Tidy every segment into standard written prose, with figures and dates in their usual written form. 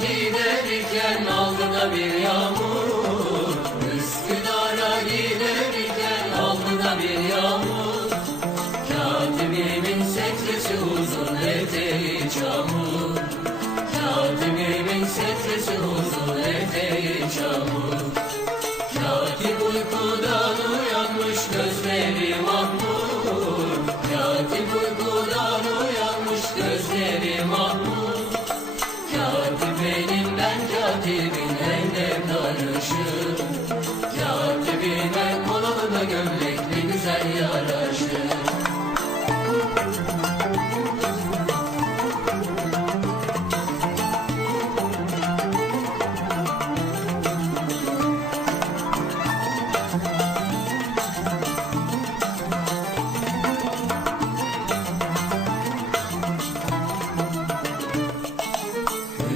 giderken aldı da bir yağmur. Üsküdar'a giderken aldı da bir yağmur. Katibimin setresi uzun, eteği çamur. Katibimin setresi uzun, eteği çamur. Katip uykudan uyanmış, gözleri mahmur. Katip uykudan uyanmış, gözleri mahmur. Katip benim, ben katibin, elem danışır. Katibime kolalı da gömlekli güzel yaraşır.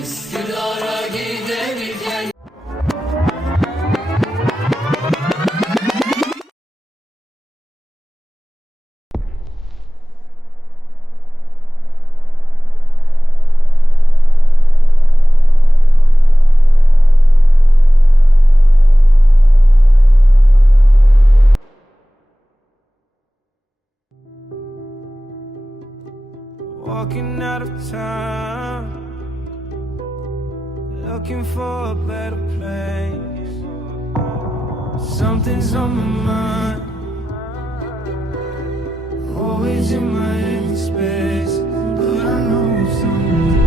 Üsküdar'a giderken walking out of town, looking for a better place. Something's on my mind, always in my empty space, but I know something.